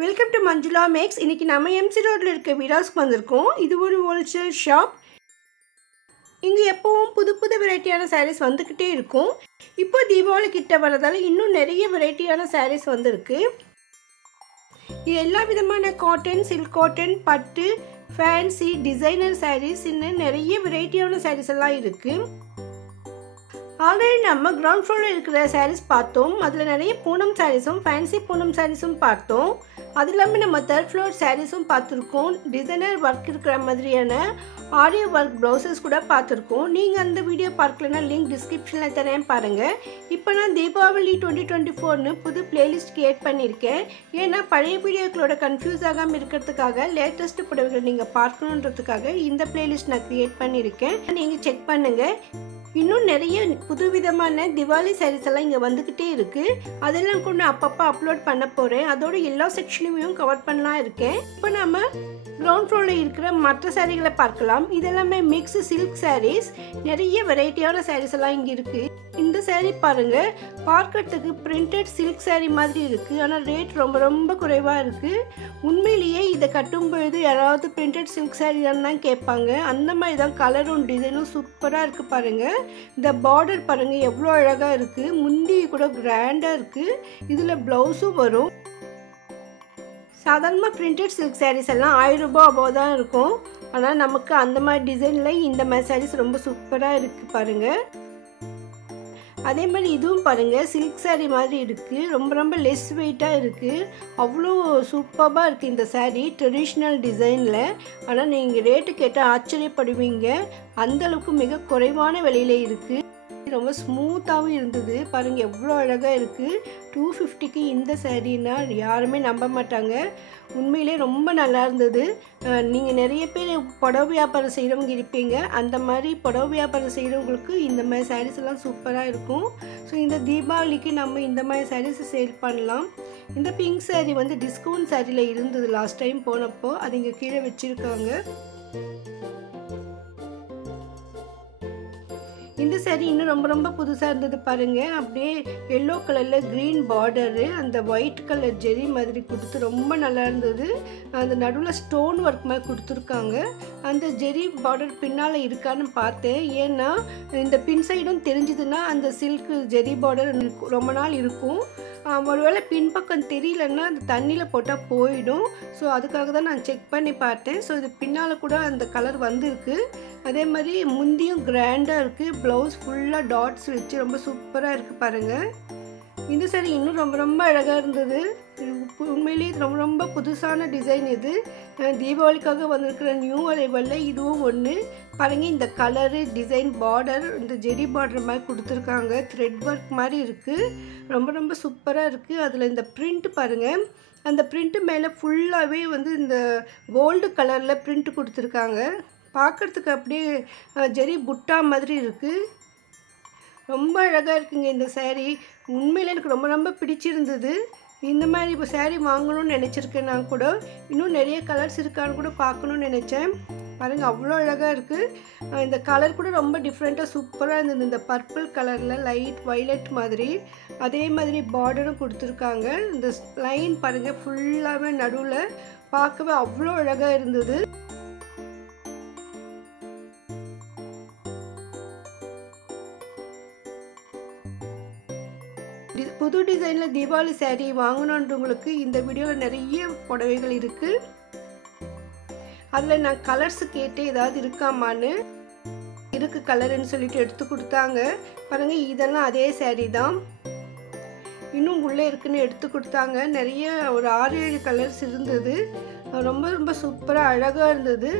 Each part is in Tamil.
Welcome to Manjula maths. இன்றைக்கி நம்ம எம்சி ரோட்டில் இருக்க விராஸ்க்கு வந்திருக்கோம். இது ஒரு ஹோல்சேல் ஷாப். இங்கே எப்போவும் புது புது வெரைட்டியான சாரீஸ் வந்துக்கிட்டே இருக்கும். இப்போ தீபாவளி கிட்ட வரதால் இன்னும் நிறைய வெரைட்டியான சாரீஸ் வந்திருக்கு. இது எல்லா விதமான காட்டன், சில்க் காட்டன், பட்டு, ஃபேன்சி, டிசைனர் சாரீஸ், இன்னும் நிறைய வெரைட்டியான சாரீஸ் எல்லாம் இருக்குது. ஆல்ரெடி நம்ம கிரவுண்ட் ஃப்ளோரில் இருக்கிற சாரீஸ் பார்த்தோம். அதில் நிறைய பூனம் சாரீஸும் ஃபேன்சி பூனம் சாரீஸும் பார்த்தோம். அது இல்லாமல் நம்ம தேர்ட் ஃப்ளோர் சாரீஸும் பார்த்துருக்கோம். டிசைனர் ஒர்க் இருக்கிற மாதிரியான ஆரி ஒர்க் ப்ளவுசஸ் கூட பார்த்துருக்கோம். நீங்கள் அந்த வீடியோ பார்க்கலன்னா லிங்க் டிஸ்கிரிப்ஷனில் தரேன் பாருங்கள். இப்போ நான் தீபாவளி 2024 புது பிளேலிஸ்ட் கிரியேட் பண்ணியிருக்கேன். ஏன்னா பழைய வீடியோக்களோட கன்ஃபியூஸ் ஆகாமல் இருக்கிறதுக்காக, லேட்டஸ்ட் புடவைகள் நீங்கள் பார்க்கணுன்றதுக்காக இந்த பிளேலிஸ்ட் நான் கிரியேட் பண்ணியிருக்கேன். நீங்கள் செக் பண்ணுங்கள். இன்னும் நிறைய புதுவிதமான திவாலி சாரீஸ் எல்லாம் இங்கே வந்துக்கிட்டே இருக்குது. அதெல்லாம் கொண்டு அப்பப்போ அப்லோட் பண்ண போகிறேன். அதோட எல்லா செக்ஷனையும் கவர் பண்ணலாம் இருக்கேன். இப்போ நம்ம கிரவுண்ட் ஃப்ளோரில் இருக்கிற மற்ற சாரீகளை பார்க்கலாம். இதெல்லாமே மிக்ஸ் சில்க் சாரீஸ். நிறைய வெரைட்டியான சாரீஸ் எல்லாம் இங்கே இருக்குது. இந்த சாரீ பாருங்கள், பார்க்கறதுக்கு பிரிண்டட் சில்க் சாரீ மாதிரி இருக்குது. ஆனால் ரேட் ரொம்ப ரொம்ப குறைவாக இருக்குது. உண்மையிலேயே இதை கட்டும் பொழுது யாராவது பிரிண்டட் சில்க் சாரீ தான் கேட்பாங்க. அந்த மாதிரி தான் கலரும் டிசைனும் சூப்பராக இருக்குது பாருங்கள். இந்த பார்டர் பாருங்கள் எவ்வளோ அழகாக இருக்குது. முந்தி கூட கிராண்டாக இருக்குது. இதில் ப்ளவுஸும் வரும். சாதாரணமாக பிரிண்டட் சில்க் சாரீஸ் எல்லாம் 1000 ரூபாய் அபோவ் தான் இருக்கும். ஆனால் நமக்கு அந்த மாதிரி டிசைனில் இந்த மாதிரி சாரீஸ் ரொம்ப சூப்பராக இருக்குது பாருங்கள். அதே மாதிரி இதுவும் பாருங்கள், சில்க் சாரீ மாதிரி இருக்குது. ரொம்ப ரொம்ப லெஸ் வெயிட்டாக இருக்குது. அவ்வளோ சூப்பராக இருக்குது இந்த சாரீ ட்ரெடிஷ்னல் டிசைனில். ஆனால் நீங்கள் ரேட்டு கேட்டால் ஆச்சரியப்படுவீங்க. அந்தளவுக்கு மிக குறைவான விலையில் இருக்குது. ரொம்ப ஸ்மூத்தாகவும் இருந்தது பாருங்கள், எவ்வளோ அழகாக இருக்குது. 250க்கு இந்த சாரீனா யாருமே நம்ப மாட்டாங்க. உண்மையிலே ரொம்ப நல்லா இருந்தது. நீங்கள் நிறைய பேர் புடவை வியாபாரம் செய்கிறவங்க இருப்பீங்க. அந்த மாதிரி புடவை வியாபாரம் செய்கிறவங்களுக்கு இந்த மாதிரி சாரீஸ் எல்லாம் சூப்பராக இருக்கும். ஸோ இந்த தீபாவளிக்கு நம்ம இந்த மாதிரி சாரீஸ் சேல் பண்ணலாம். இந்த பிங்க் சாரீ வந்து டிஸ்கவுண்ட் சாரியில் இருந்தது லாஸ்ட் டைம் போனப்போ. அது இங்கே கீழே வச்சுருக்காங்க. இந்த சாரீ இன்னும் ரொம்ப ரொம்ப புதுசாக இருந்தது பாருங்கள். அப்படியே எல்லோ கலரில் க்ரீன் பார்டரு, அந்த ஒயிட் கலர் ஜெரி மாதிரி கொடுத்து ரொம்ப நல்லா இருந்தது. அந்த நடுவில் ஸ்டோன் ஒர்க் மாதிரி கொடுத்துருக்காங்க. அந்த ஜெரி பார்டர் பின்னால் இருக்கான்னு பார்த்தேன். ஏன்னா இந்த பின் சைடும் தெரிஞ்சுதுன்னா அந்த சில்க் ஜெரி பார்டர் ரொம்ப நாள் இருக்கும். ஒருவேளை பின்பக்கம் தெரியலன்னா அந்த தண்ணியில் போட்டால் போயிடும். ஸோ அதுக்காக தான் நான் செக் பண்ணி பார்த்தேன். ஸோ இது பின்னால் கூட அந்த கலர் வந்திருக்கு. அதே மாதிரி முந்தியும் கிராண்டாக இருக்குது. ப்ளவுஸ் ஃபுல்லாக டாட்ஸ் வச்சு ரொம்ப சூப்பராக இருக்குது பாருங்கள். இந்த சாரீ இன்னும் ரொம்ப ரொம்ப அழகாக இருந்தது. உண்மையிலேயே ரொம்ப ரொம்ப புதுசான டிசைன் இது. தீபாவளிக்காக வந்திருக்கிற நியூ அரைவலில் இதுவும் ஒன்று பாருங்கள். இந்த கலரு, டிசைன், பார்டர், இந்த ஜெரி பார்டர் மாதிரி கொடுத்துருக்காங்க. த்ரெட் ஒர்க் மாதிரி இருக்குது. ரொம்ப ரொம்ப சூப்பராக இருக்குது. அதில் இந்த பிரிண்ட் பாருங்கள். அந்த பிரிண்ட்டு மேலே ஃபுல்லாகவே வந்து இந்த கோல்டு கலரில் பிரிண்ட் கொடுத்துருக்காங்க. பார்க்குறதுக்கு அப்படியே ஜெரி புட்டா மாதிரி இருக்குது. ரொம்ப அழகாக இருக்குங்க இந்த சாரீ. உண்மையில் எனக்கு ரொம்ப ரொம்ப பிடிச்சிருந்தது. இந்த மாதிரி இப்போ சாரீ வாங்கணும்னு நினச்சிருக்கேன். நான் கூட இன்னும் நிறைய கலர்ஸ் இருக்கான்னு கூட பார்க்கணுன்னு நினச்சேன். பாருங்கள், அவ்வளோ அழகாக இருக்குது. இந்த கலர் கூட ரொம்ப டிஃப்ரெண்ட்டாக சூப்பராக இருந்தது. இந்த பர்பிள் கலரில் லைட் வைலட் மாதிரி. அதே மாதிரி பார்டரும் கொடுத்துருக்காங்க. இந்த லைன் பாருங்கள் ஃபுல்லாகவே நடுவில் பார்க்கவே அவ்வளோ அழகாக இருந்தது. புது டிசைனில் தீபாவளி சாரீ வாங்கணுன்றவங்களுக்கு இந்த வீடியோவில் நிறைய புடவைகள் இருக்குது. அதில் நான் கலர்ஸ் கேட்டு ஏதாவது இருக்காமான்னு இருக்கு கலருன்னு சொல்லிட்டு எடுத்து கொடுத்தாங்க பாருங்கள். இதெல்லாம் அதே சாரீ தான். இன்னும் உள்ளே இருக்குன்னு எடுத்து கொடுத்தாங்க. நிறைய ஒரு 6-7 கலர்ஸ் இருந்தது. ரொம்ப ரொம்ப சூப்பராக அழகாக இருந்தது.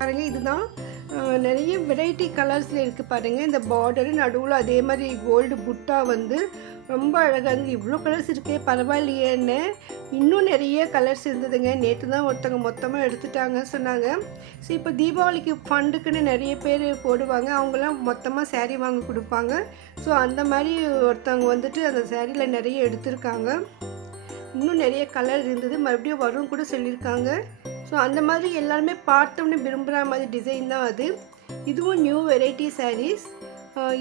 பாருங்க, இதுதான் நிறைய வெரைட்டி கலர்ஸில் இருக்குது பாருங்கள். இந்த பார்டரு நடுவில் அதே மாதிரி கோல்டு புட்டா வந்து ரொம்ப அழகாக இருந்தது. இவ்வளோ கலர்ஸ் இருக்கே பரவாயில்லையேன்னு. இன்னும் நிறைய கலர்ஸ் இருந்ததுங்க. நேற்று தான் ஒருத்தவங்க மொத்தமாக எடுத்துட்டாங்கன்னு சொன்னாங்க. ஸோ இப்போ தீபாவளிக்கு ஃபண்டுக்குன்னு நிறைய பேர் போடுவாங்க. அவங்களாம் மொத்தமாக சாரீ வாங்க கொடுப்பாங்க. ஸோ அந்த மாதிரி ஒருத்தவங்க வந்துட்டு அந்த சாரியில் நிறைய எடுத்திருக்காங்க. இன்னும் நிறைய கலர் இருந்தது. மறுபடியும் வரும் கூட சொல்லியிருக்காங்க. ஸோ அந்த மாதிரி எல்லாருமே பார்த்தோன்னே விரும்புகிற மாதிரி டிசைன் தான் அது. இதுவும் நியூ வெரைட்டி சாரீஸ்.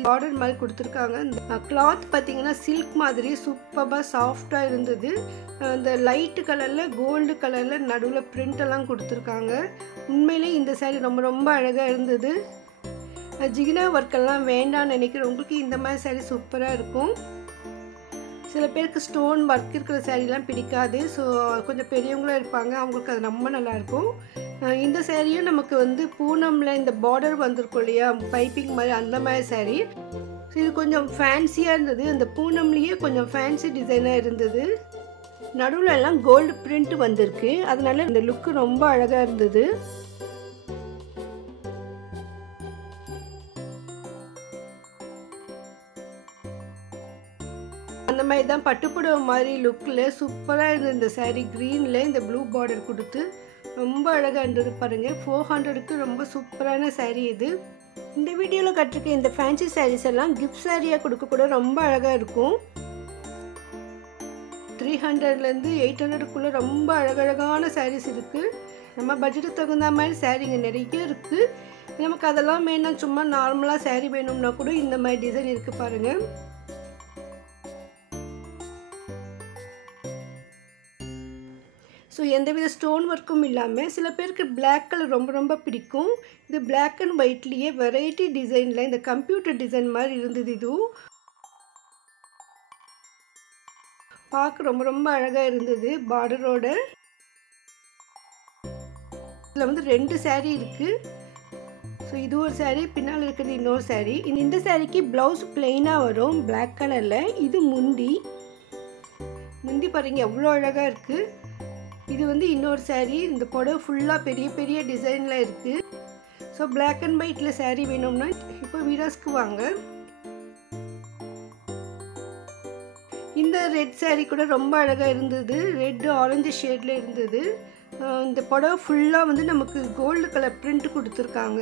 பார்டர் மாதிரி கொடுத்துருக்காங்க. இந்த கிளாத் பார்த்திங்கன்னா சில்க் மாதிரி சூப்பராக சாஃப்டாக இருந்தது. இந்த லைட்டு கலரில் கோல்டு கலரில் நடுவில் பிரிண்டெல்லாம் கொடுத்துருக்காங்க. உண்மையிலே இந்த சாரீ ரொம்ப ரொம்ப அழகாக இருந்தது. ஜிகினா ஒர்க்கெல்லாம் வேண்டாம்னு நினைக்கிறவங்களுக்கு இந்த மாதிரி சாரீ சூப்பராக இருக்கும். சில பேருக்கு ஸ்டோன் ஒர்க் இருக்கிற சாரீலாம் பிடிக்காது. ஸோ கொஞ்சம் பெரியவங்களும் இருப்பாங்க, அவங்களுக்கு அது ரொம்ப நல்லாயிருக்கும். இந்த சாரியும் நமக்கு வந்து பூனமில் இந்த பார்டர் வந்திருக்கும் இல்லையா, பைப்பிங் மாதிரி, அந்த மாதிரி சாரீ. ஸோ இது கொஞ்சம் ஃபேன்சியாக இருந்தது. அந்த பூனம்லேயே கொஞ்சம் ஃபேன்சி டிசைனாக இருந்தது. நடுவில் எல்லாம் கோல்டு பிரிண்ட் வந்திருக்கு. அதனால இந்த லுக்கு ரொம்ப அழகாக இருந்தது. அந்த மாதிரி தான் பட்டுப்புடவை மாதிரி லுக்கில் சூப்பராக இருந்தது இந்த சாரீ. க்ரீனில் இந்த ப்ளூ பார்டர் கொடுத்து ரொம்ப அழகாக இருந்தது பாருங்கள். 400க்கு ரொம்ப சூப்பரான சாரீ இது. இந்த வீடியோவில் கட்டிருக்க இந்த ஃபேன்சி சாரீஸ் எல்லாம் கிஃப்ட் சாரியாக கொடுக்கக்கூட ரொம்ப அழகாக இருக்கும். 300லேருந்து 800க்குள்ளே ரொம்ப அழகழகான சாரீஸ் இருக்குது. நம்ம பட்ஜெட்டுக்கு தகுந்த மாதிரி சாரீங்க நிறைய இருக்குது. நமக்கு அதெல்லாம் வேணாம், சும்மா நார்மலாக சாரீ வேணும்னா கூட இந்த மாதிரி டிசைன் இருக்குது பாருங்கள். ஸோ எந்தவித ஸ்டோன் ஒர்க்கும் இல்லாமல், சில பேருக்கு பிளாக் கலர் ரொம்ப ரொம்ப பிடிக்கும். இது பிளாக் அண்ட் ஒயிட்லேயே வெரைட்டி டிசைனில் இந்த கம்ப்யூட்டர் டிசைன் மாதிரி இருந்தது. இதுவும் பார்க்க ரொம்ப ரொம்ப அழகாக இருந்தது பார்டரோட. இதில் வந்து 2 சாரீ இருக்குது. ஸோ இது ஒரு சாரீ, பின்னால் இருக்கிறது இன்னொரு சாரீ. இந்த சாரீக்கு ப்ளவுஸ் பிளெயினாக வரும் பிளாக் கலரில். இது முந்தி பாருங்க எவ்வளோ அழகாக இருக்குது. இது வந்து இன்னொரு சாரீ. இந்த புடவை ஃபுல்லாக பெரிய பெரிய டிசைனில் இருக்குது. ஸோ பிளாக் அண்ட் ஒயிட்டில் சாரீ வேணும்னா இப்போ வீராஸ்க்கு வாங்க. இந்த ரெட் சாரீ கூட ரொம்ப அழகாக இருந்தது. ரெட்டு ஆரஞ்சு ஷேடில் இருந்தது. இந்த புடவை ஃபுல்லாக வந்து நமக்கு கோல்டு கலர் பிரிண்ட் கொடுத்துருக்காங்க.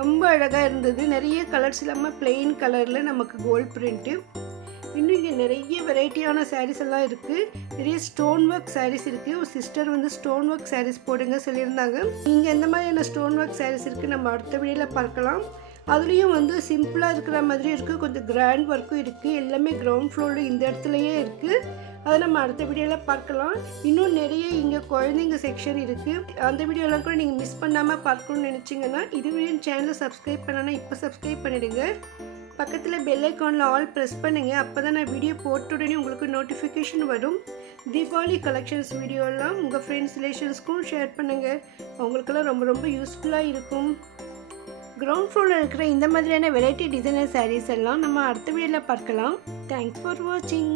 ரொம்ப அழகாக இருந்தது. நிறைய கலர்ஸ் இல்லாமல் பிளெயின் கலரில் நமக்கு கோல்டு பிரிண்ட்டு. இன்னும் இங்கே நிறைய வெரைட்டியான சாரீஸ் எல்லாம் இருக்குது. நிறைய ஸ்டோன் ஒர்க் சாரீஸ் இருக்குது. ஒரு சிஸ்டர் வந்து ஸ்டோன் ஒர்க் சாரீஸ் போடுங்க சொல்லியிருந்தாங்க. இங்கே எந்த மாதிரியான ஸ்டோன் ஒர்க் சாரீஸ் இருக்குது நம்ம அடுத்த வீடியோவில் பார்க்கலாம். அதுலேயும் வந்து சிம்பிளாக இருக்கிற மாதிரி இருக்குது, கொஞ்சம் கிராண்ட் ஒர்க்கும் இருக்குது. எல்லாமே கிரவுண்ட் ஃப்ளோரில் இந்த இடத்துலையே இருக்குது. அதை நம்ம அடுத்த வீடியோவில் பார்க்கலாம். இன்னும் நிறைய இங்கே குழந்தைங்க செக்ஷன் இருக்குது. அந்த வீடியோலாம் கூட நீங்கள் மிஸ் பண்ணாமல் பார்க்கணும்னு நினச்சிங்கன்னா இதுவரையும் சேனலை சப்ஸ்கிரைப் பண்ணனா இப்போ சப்ஸ்கிரைப் பண்ணிவிடுங்க. பக்கத்தில் பெல் ஐக்கானில் ஆல் ப்ரெஸ் பண்ணுங்கள். அப்போ தான் நான் வீடியோ போட்ட உடனே உங்களுக்கு நோட்டிஃபிகேஷன் வரும். தீபாவளி கலெக்ஷன்ஸ் வீடியோலாம் உங்கள் ஃப்ரெண்ட்ஸ் ரிலேஷன்ஸ்க்கும் ஷேர் பண்ணுங்கள். அவங்களுக்கெல்லாம் ரொம்ப ரொம்ப யூஸ்ஃபுல்லாக இருக்கும். கிரவுண்ட் ஃப்ளோரில் இருக்கிற இந்த மாதிரியான வெரைட்டி டிசைனர் சாரீஸ் எல்லாம் நம்ம அடுத்த வீடியோவில் பார்க்கலாம். தேங்க்ஸ் ஃபார் வாட்சிங்.